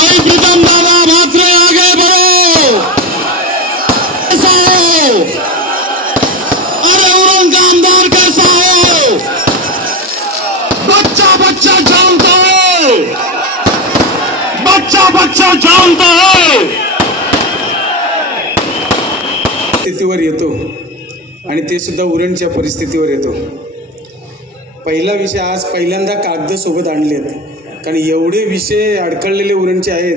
भाई प्रीतम दादा भाकरे आगे बढ़ो। कैसा हो? अरे उरण का आमदार कैसा हो? बच्चा बच्चा जानता है, बच्चा बच्चा जानता है। स्थितीवर येतो आणि ते सुद्धा उरणच्या परिस्थितीवर येतो। पहिला विषय आज पहिल्यांदा कागद सोबत आणलेत, कारण एवढे विषय अडकळलेले उरणचे आहेत,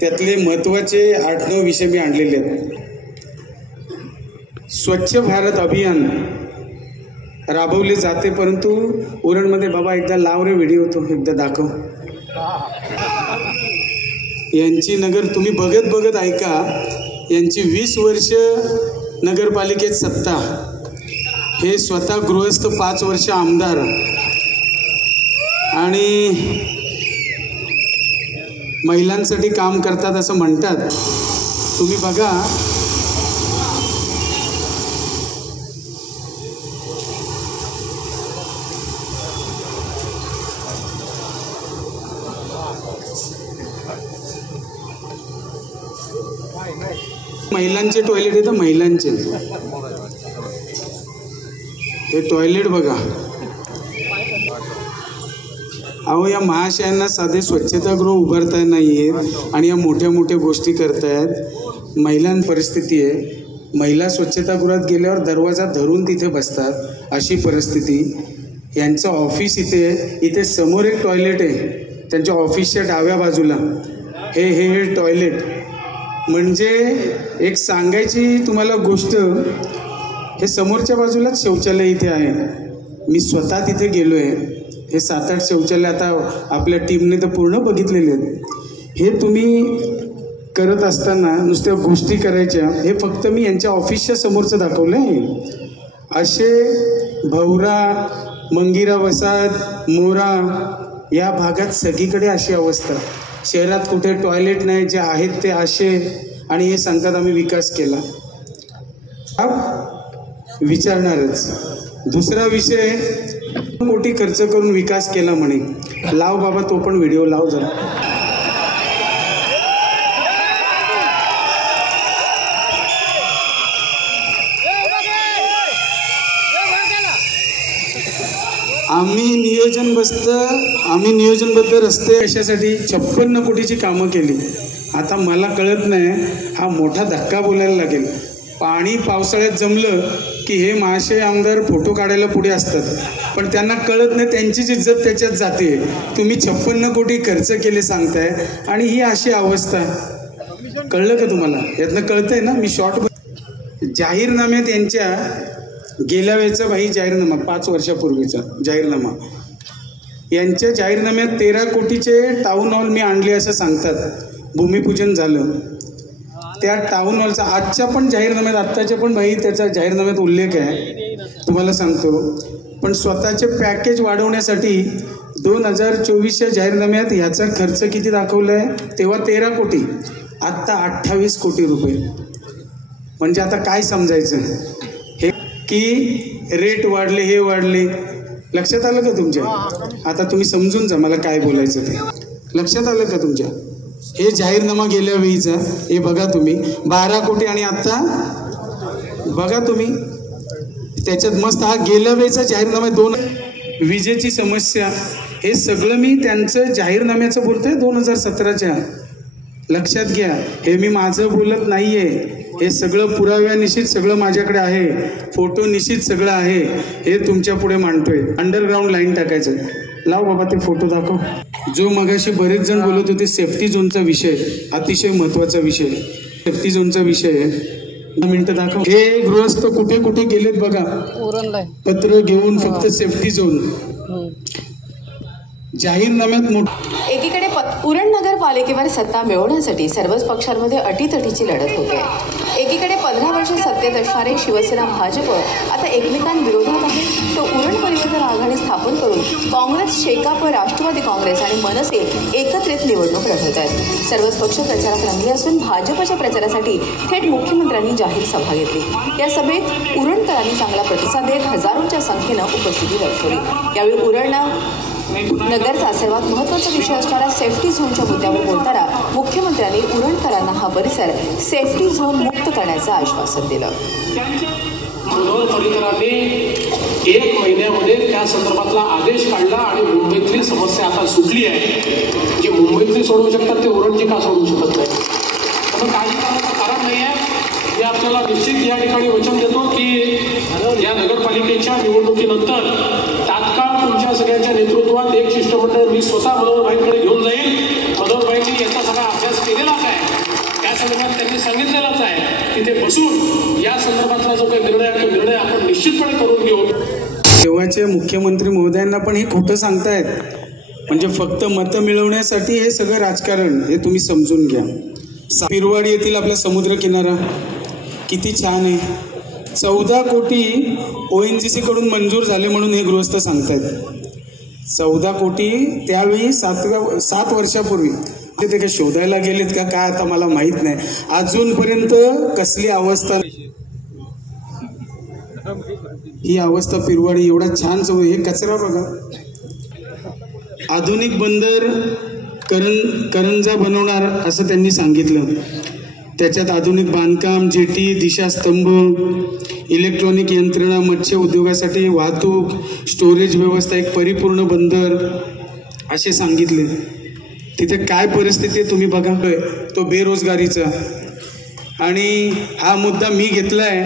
त्यातले महत्त्वाचे 8-9 विषय मी आणलेले आहेत। स्वच्छ भारत अभियान राबवले जाते, परंतु उरणमध्ये बाबा एकदा लाव रे व्हिडिओ, तो एकदा दाखव। यांची नगर तुम्ही बघत बघत ऐका, यांची 20 वर्ष नगरपालिकेत सत्ता, हे स्वतः गृहस्थ 5 वर्ष आमदार आणि महिलांसाठी काम करतात असं म्हणतात। तुम्ही बघा, महिलांचे टॉयलेट आहे, तर महिलांचे हे टॉयलेट बघा। अहो या महाशयांना साधे स्वच्छतागृह उभारता नाही आहेत आणि या मोठ्या मोठ्या गोष्टी करतायत। महिलां परिस्थिती आहे, महिला स्वच्छतागृहात गेल्यावर दरवाजा धरून तिथे बसतात, अशी परिस्थिती। यांचं ऑफिस इथे समोर एक टॉयलेट आहे, त्यांच्या ऑफिसच्या डाव्या बाजूला हे टॉयलेट। म्हणजे एक सांगायची तुम्हाला गोष्ट, हे समोरच्या बाजूलाच शौचालय इथे आहे। मी स्वतः तिथे गेलो आहे। हे 7-8 शौचालय आता आपल्या टीमने तर पूर्ण बघितलेले आहेत। हे तुम्ही करत असताना नुसत्या गोष्टी करायच्या, हे फक्त मी यांच्या ऑफिसच्या समोरचं दाखवलं आहे। असे भवरा, मंगिरा वसाहत, मोरा या भागात सगळीकडे अशी अवस्था। शहरात कुठे टॉयलेट नाही, जे आहेत ते असे, आणि हे सांगतात आम्ही विकास केला। विचारणारच। दुसरा विषय, कोटी खर्च करून विकास केला म्हणे। लाव बाबा तो पण व्हिडिओ लाव जरा। आम्ही नियोजनबद्ध रस्ते कशासाठी 56 कोटीची कामं केली। आता मला कळत नाही, हा मोठा धक्का बोलायला लागेल। पाणी पावसाळ्यात जमलं की हे महाशय आमदार फोटो काढायला पुढे असतात, पण त्यांना कळत नाही त्यांचीच इज्जत त्याच्यात जाते। तुम्ही 56 कोटी खर्च केले सांगताय आणि ही अशी अवस्था। कळलं का तुम्हाला? यातनं कळतंय ना? मी शॉर्ट जाहीरनाम्यात यांच्या गेल्या वेळेचा भाई जाहीरनामा 5 वर्षापूर्वीचा जाहीरनामा, यांच्या जाहीरनाम्यात 13 कोटीचे टाऊन हॉल मी आणले असं सांगतात। भूमिपूजन झालं, त्या टाऊन हॉलचा आजच्या पण जाहीरनाम्यात, आत्ताच्या पण भाई त्याचा जाहीरनाम्यात उल्लेख आहे, तुम्हाला सांगतो। पण स्वतःचे पॅकेज वाढवण्यासाठी 2024च्या जाहीरनाम्यात ह्याचा खर्च किती दाखवला आहे? तेव्हा 13 कोटी, आत्ता 28 कोटी रुपये। म्हणजे आता काय समजायचं हे की रेट वाढले, हे वाढले। लक्षात आलं का तुमच्या? आता तुम्ही समजून जा मला काय बोलायचं ते। लक्षात आलं का तुमच्या? हे जाहीरनामा गेल्या वेळीचा हे बघा तुम्ही, 12 कोटी, आणि आता बघा तुम्ही त्याच्यात मस्त हा गेल्या वेळेचा जाहीरनामा 2। विजेची समस्या, हे सगळं मी त्यांचं जाहीरनाम्याचं बोलतोय 2017च्या। लक्षात घ्या, हे मी माझं बोलत नाहीये, हे सगळं पुराव्यानिश्चित सगळं माझ्याकडे आहे, फोटो निश्चित सगळं आहे, हे तुमच्या पुढे मांडतोय। अंडरग्राऊंड लाईन टाकायचं। लाव बाबा ते फोटो दाखव। जो मगाशी बरेच जण बोलत होते सेफ्टी झोनचा विषय, अतिशय महत्त्वाचा विषय, सेफ्टी झोनचा विषय। 2 मिनिटं दाखव। हे गृहस्थ कुठे कुठे गेलेत बघा, पत्र घेऊन फक्त सेफ्टी झोन जाहीरनाम्यात। एकीकडे उरण नगरपालिकेवर सत्ता मिळवण्यासाठी सर्वच पक्षांमध्ये अटीतटीची लढत होते। एकीकडे 15 वर्ष सत्तेत असणारे शिवसेना भाजप आता एकमेकांविरोधात आहे, तो उरण परिवर्तन आघाडी स्थापन करून काँग्रेस, शेकाप, राष्ट्रवादी काँग्रेस आणि मनसे एकत्रित निवडणूक लढवत आहेत। सर्वच पक्ष प्रचारात रंगले असून भाजपच्या प्रचारासाठी थेट मुख्यमंत्र्यांनी जाहीर सभा घेतली। या सभेत उरणकरांनी चांगला प्रतिसाद देत हजारोंच्या संख्येनं उपस्थिती दर्शवली। यावेळी उरण नगरचा सर्वात महत्त्वाचा विषय असणारा सेफ्टी झोनच्या मुद्द्यावर बोलताना नगरपालिकाधिकाऱ्यांनी उरणकरांना हा परिसर सेफ्टी झोन मुक्त करण्याचं आश्वासन दिलं. मनोहर पर्रिकरांनी 1 महिन्यामध्ये त्या संदर्भातला आदेश काढला आणि मुंबईतली समस्या आता सुटली आहे. जे मुंबईतली सोडवू शकतात ते उरणची का सोडवू शकत नाही? त्याचं काळजी करण्याचं कारण नाही आहे. हे आपल्याला निश्चित या ठिकाणी वचन देतो की या नगरपालिकेच्या निवडणुकीनंतर तात्काळ तुमच्या सगळ्यांच्या नेतृत्वात एक शिष्टमंडळ मी स्वतः मनोहरभाईंकडे घेऊन जाईल. मनोहरभाईंनी याचा सगळा अभ्यास केलेलाच आहे. त्या संदर्भात त्यांनी सांगितलेलाच आहे की ते बसून या संदर्भातला जो काही निर्णय आहे तो निर्णय आपण निश्चितपणे करून घेऊ. तेव्हाचे मुख्यमंत्री महोदयांना पण हे खोटं सांगतायत. म्हणजे फक्त मतं मिळवण्यासाठी हे सगळं राजकारण, हे तुम्ही समजून घ्या. पिरवाडी येथील आपला समुद्र किनारा किती छान आहे. 14 कोटी ONGC कडून मंजूर झाले म्हणून हे गृहस्थ सांगतायत. 14 कोटी त्यावेळी 7 वर्षापूर्वी ते काय शोधायला गेलेत का काय आता मला माहित नाही. अजूनपर्यंत कसली अवस्था, ही अवस्था पिरवाडी एवढा छान हे कचरा बघा. आधुनिक बंदर करंजा बनवणार असं त्यांनी सांगितलं. त्याच्यात आधुनिक बांधकाम, जेटी, दिशास्तंभ, इलेक्ट्रॉनिक यंत्रणा, मत्स्य उद्योगासाठी वाहतूक, स्टोरेज व्यवस्था, एक परिपूर्ण बंदर असे सांगितले. तिथे काय परिस्थिती आहे तुम्ही बघा. तो बेरोजगारीचा. आणि हा मुद्दा मी घेतलाय,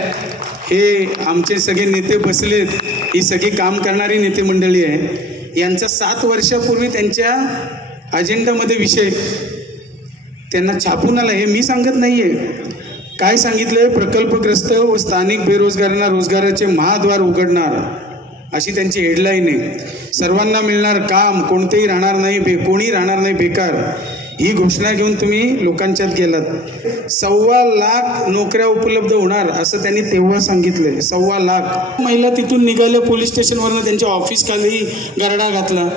हे आमचे सगळे नेते बसलेत, ही सगळी काम करणारी नेते मंडळी आहे. यांचा 7 वर्षापूर्वी त्यांच्या अजेंडामध्ये विषय त्यांना छापून आला. हे मी सांगत नाहीये. काय सांगितलंय? प्रकल्पग्रस्त व स्थानिक बेरोजगारांना रोजगाराचे महाद्वार उघडणार अशी त्यांची हेडलाईन आहे. सर्वांना मिळणार काम, कोणतेही राहणार नाही, कोणी राहणार नाही बेकार, ही घोषणा घेऊन तुम्ही लोकांच्यात गेलात. 1.25 लाख नोकऱ्या उपलब्ध होणार असं त्यांनी तेव्हा सांगितलंय. 1.25 लाख महिला तिथून निघाल्या पोलीस स्टेशनवरनं, त्यांच्या ऑफिस खाली गरडा घातला.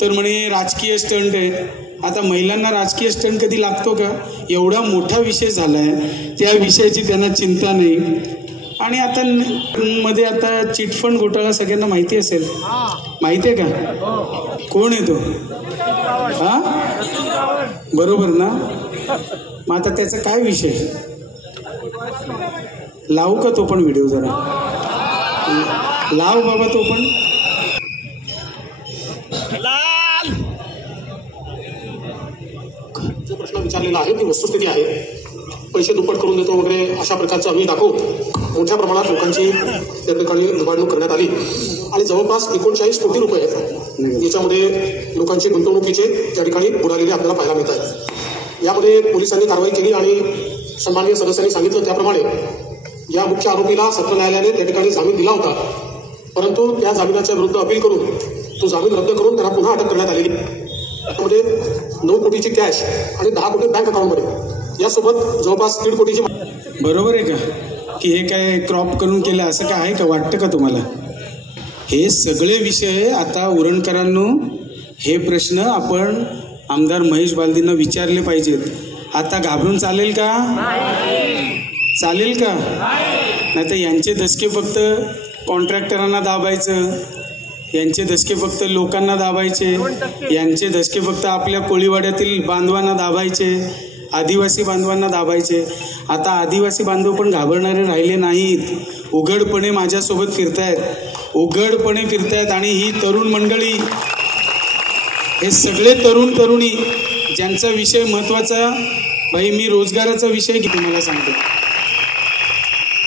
तर म्हणे राजकीय स्टंट आहे. आता महिलांना राजकीय स्टंट कधी लागतो का? एवढा मोठा विषय झालाय, त्या विषयाची त्यांना चिंता नाही. आणि आता मध्ये आता चिटफंड घोटाळा सगळ्यांना माहिती असेल. माहिती आहे का? कोण आहे तो? हा, बरोबर ना? मग आता त्याचा काय विषय? लावू का तो पण व्हिडिओ? जरा लाव बाबा तो पण. जो प्रश्न विचारलेला आहे ती वस्तुस्थिती आहे. पैसे दुप्पट करून देतो वगैरे अशा प्रकारचं आम्ही दाखवून मोठ्या प्रमाणात लोकांची त्या ठिकाणी लुबाडणूक करण्यात आली आणि जवळपास 39 कोटी रुपये याच्यामध्ये लोकांचे गुंतवणुकीचे त्या ठिकाणी बुडालेले आपल्याला पाहायला मिळत आहेत. यामध्ये पोलिसांनी कारवाई केली आणि सन्माननीय सदस्यांनी सांगितलं त्याप्रमाणे या मुख्य आरोपीला सत्र न्यायालयाने त्या ठिकाणी जामीन दिला होता. परंतु त्या जामिनाच्या विरुद्ध अपील करून तो जामीन रद्द करून त्यांना पुन्हा अटक करण्यात आलेली. त्यामध्ये 9 कोटीची कॅश आणि 10 कोटी बँक अकाउंटमध्ये, यासोबत जवळपास 1.5 कोटीची. बरोबर आहे का की हे काय क्रॉप करून केलं असं काय आहे का? वाटतं का तुम्हाला? हे सगळे विषय आता उरणकरांनो, हे प्रश्न आपण आमदार महेश बालदींना विचारले पाहिजेत. आता घाबरून चालेल का? चालेल का? नाही तर यांचे धसके फक्त कॉन्ट्रॅक्टरांना दाबायचं, यांचे धसके फक्त लोकांना दाबायचे, यांचे धसके फक्त आपल्या कोळीवाड्यातील बांधवांना दाबायचे, आदिवासी बांधवांना दाबायचे. आता आदिवासी बांधव पण घाबरणारे राहिले नाहीत. उघडपणे माझ्यासोबत फिरतायत, उघडपणे फिरतायत. आणि ही तरुण मंडळी, हे सगळे तरुण तरुणी ज्यांचा विषय महत्त्वाचा, भाई मी रोजगाराचा विषय की तुम्हाला सांगतो,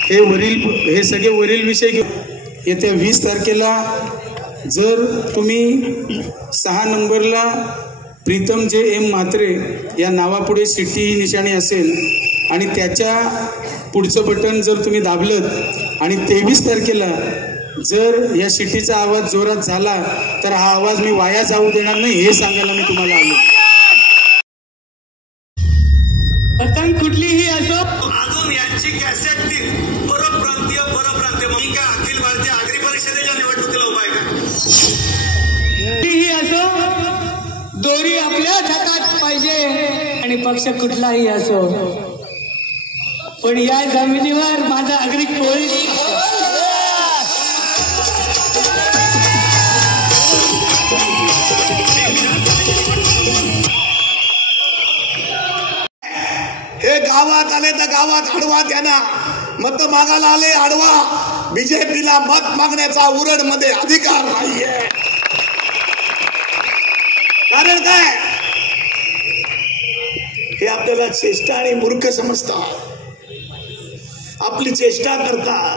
हे सगळे वरील विषय घेऊ. येत्या 20 तारखेला जर तुम्ही 6 नंबरला प्रीतम J.M. म्हात्रे या नावापुढे सिटी निशाणी असेल आणि त्याच्या पुढचं बटन जर तुम्ही दाबलं आणि 23 तारखेला जर या सिटीचा आवाज जोरात झाला तर हा आवाज मी वाया जाऊ देणार नाही, हे सांगायला मी तुम्हाला आलो. पतंग कुठलीही असो, अजून यांची कॅसेट परप्रांतीय मी काय अखिल भारतीय आगरी परिषदेच्या निवडणुकीला उभा आहे का? कुठलीही असो, दोरी आपल्याच हातात पाहिजे आणि पक्ष कुठलाही असो, पण या जमिनीवर माझा आगरी कोळी हे गावात आले तर गावात अडवा त्यांना, मत मागायला आले अडवा. बीजेपीला मत मागण्याचा उरण मध्ये अधिकार नाहीये. कारण काय, हे आपल्याला चेष्टा आणि मूर्ख समजतात, आपली चेष्टा करतात.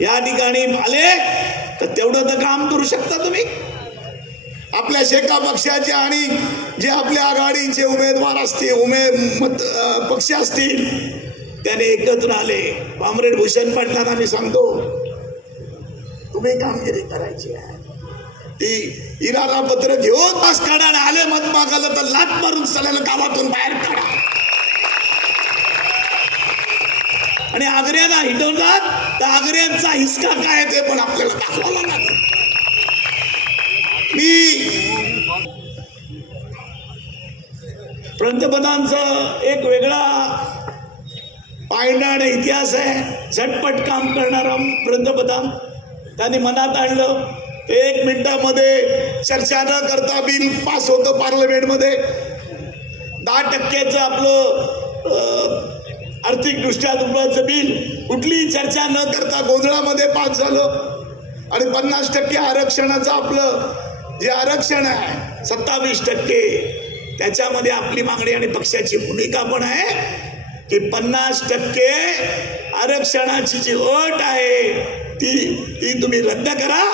या ठिकाणी आले तर तेवढं तर काम करू शकता तुम्ही. आपल्या शेका पक्षाचे आणि जे आपल्या आघाडीचे उमेदवार असतील, पक्ष असतील, त्याने एकत्र आले. कॉम्रेड भूषण पाटलांना मी सांगतो, तुम्ही कामगिरी करायची आहे. ती इरादा पत्र घेऊन पास काढा, आले मत मागायला तर लात मारून सगळ्याला गावातून बाहेर काढा. आणि आग्र्याला हिटवतात तर आग्र्यांचा हिसका काय ते पण आपल्याला दाखवायला लागेल. मी पंतप्रधानांचा एक वेगळा पायंडा आणि इतिहास आहे. झटपट काम करणारा पंतप्रधान. त्यांनी मनात आणलं, 1 मिनिटामध्ये चर्चा न करता बिल पास होतं पार्लमेंटमध्ये. 10% आपलं आर्थिकदृष्ट्या दुर्बळाचं बिल कुठलीही चर्चा न करता गोंधळामध्ये पास झालं. आणि 50% आरक्षणाचं आपलं जे आरक्षण आहे 27%, त्याच्यामध्ये आपली मागणी आणि पक्षाची भूमिका पण आहे की 50% आरक्षणाची जी अट आहे ती तुम्ही रद्द करा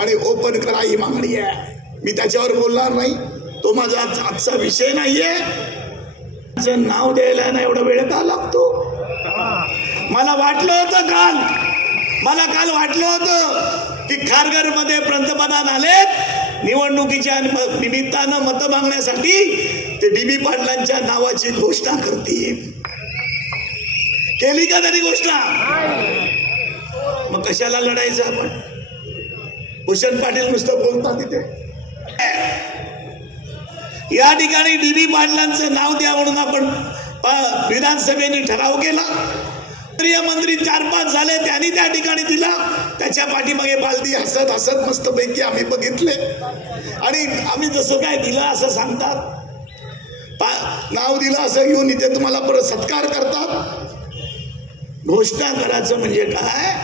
आणि ओपन करा, ही मागणी आहे. मी त्याच्यावर बोलणार नाही, तो माझा आजचा विषय नाहीये. नाव द्यायला ना एवढा वेळ का लागतो. मला काल वाटलं होतं की खारघर मध्ये पंतप्रधान आलेत निवडणुकीच्या निमित्तानं मत मागण्यासाठी, ते डीबी पाटलांच्या नावाची घोषणा करतील. केली का तरी घोषणा? मग कशाला लढायचं आपण? भूषण पाटील नुसतं बोलतात तिथे. या ठिकाणी डीबी पाटलांचं नाव द्या म्हणून आपण विधानसभेने ठराव केला. केंद्रीय मंत्री 4-5 झाले, त्यांनी त्या ठिकाणी दिला. त्याच्या पाठीमागे बालदी हसत हसत मस्तपैकी आम्ही बघितले. आणि आम्ही जसं काय दिलं असं सांगतात, नाव दिलं असं घेऊन इथे तुम्हाला परत सत्कार करतात. घोषणा करायचं म्हणजे काय,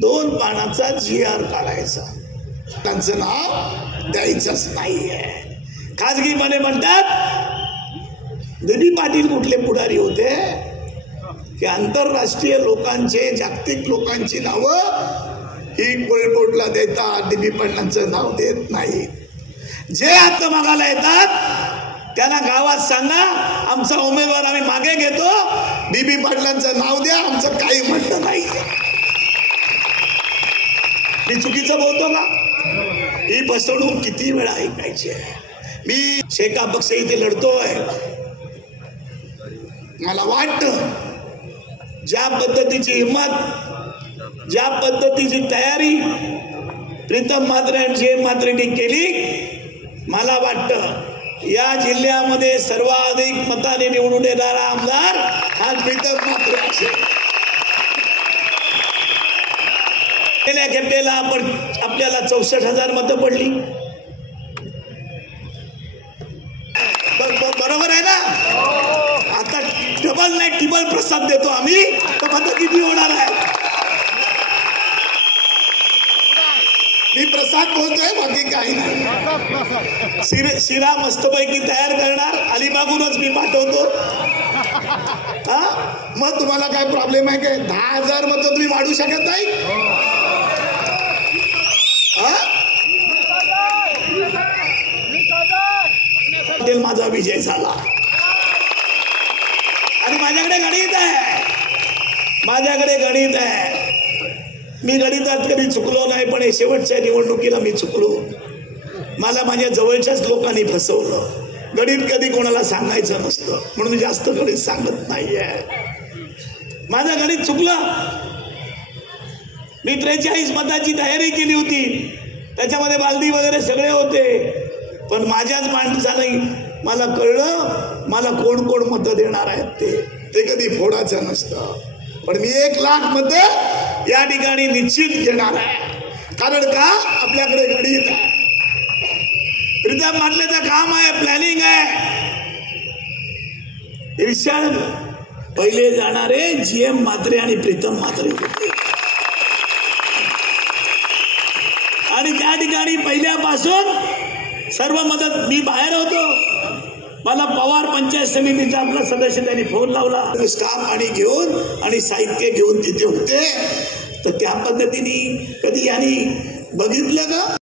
2 पानाचा GR काढायचा, त्यांचं नाव द्यायचंच नाहीये. खाजगीपणे म्हणतात, डीबी पाटील कुठले पुढारी होते की आंतरराष्ट्रीय लोकांचे, जागतिक लोकांची नावं ही कोर्टला देतात, डीबी पाटलांचं नाव देत नाही. जे आता मागायला येतात त्यांना गावात सांगा, आमचा उमेदवार आम्ही मागे घेतो, डीबी पाटलांचं नाव द्या, आमचं काही म्हणणं नाही. मी चुकीचं बोलतो का? ही फसवणूक किती वेळा ऐकायची आहे. मी शेका पक्ष इथे लढतोय. मला वाटतं ज्या पद्धतीची हिंमत, ज्या पद्धतीची तयारी प्रीतम म्हात्रेंनी केली, मला वाटतं या जिल्ह्यामध्ये सर्वाधिक मताने निवडून येणारा आमदार हा प्रीतम म्हात्रे असेल. गेल्या खेपेला आपल्याला 64,000 मतं पडली. बरोबर आहे ना? आता डबल नाही टिबल प्रसाद देतो आम्ही, तर मतं किती होणार आहे? मी प्रसाद बोलतोय, बाकी काही नाही. शिरा मस्तपैकी तयार करणार, अलिबागूनच मी पाठवतो. मग तुम्हाला काय प्रॉब्लेम आहे काय? 10,000 मतं तुम्ही वाढू शकत नाही? माझा विजय झाला. आणि माझ्याकडे गणित आहे. मी गणितात कधी चुकलो नाही, पण शेवटच्या निवडणुकीला मी चुकलो. मला माझ्या जवळच्याच लोकांनी फसवलं. गणित कधी कोणाला सांगायचं नसतं, म्हणून मी जास्त गणित सांगत नाहीये. माझं गणित चुकलं. मी 43 मताची तयारी केली होती, त्याच्यामध्ये बालदी वगैरे सगळे होते. पण माझ्याच माणसाने मला कळलं, मला कोण कोण मतं देणार आहेत ते कधी फोडायचं नसतं. पण मी 1 लाख मतं या ठिकाणी निश्चित घेणार आहे. कारण का? आपल्याकडे गणित आहे. प्रीतम म्हटल्याचं काम आहे, प्लॅनिंग आहे. विशाल पहिले जाणारे GM म्हात्रे आणि प्रीतम म्हात्रे होते आणि त्या ठिकाणी पहिल्यापासून सर्व मदत मी बाहेर होतो. मला पवार पंचायत समितीचा आपला सदस्य त्यांनी फोन लावला, स्टाफ आणि घेऊन आणि साहित्य घेऊन तिथे होते. तर त्या पद्धतीने कधी यांनी बघितलं का?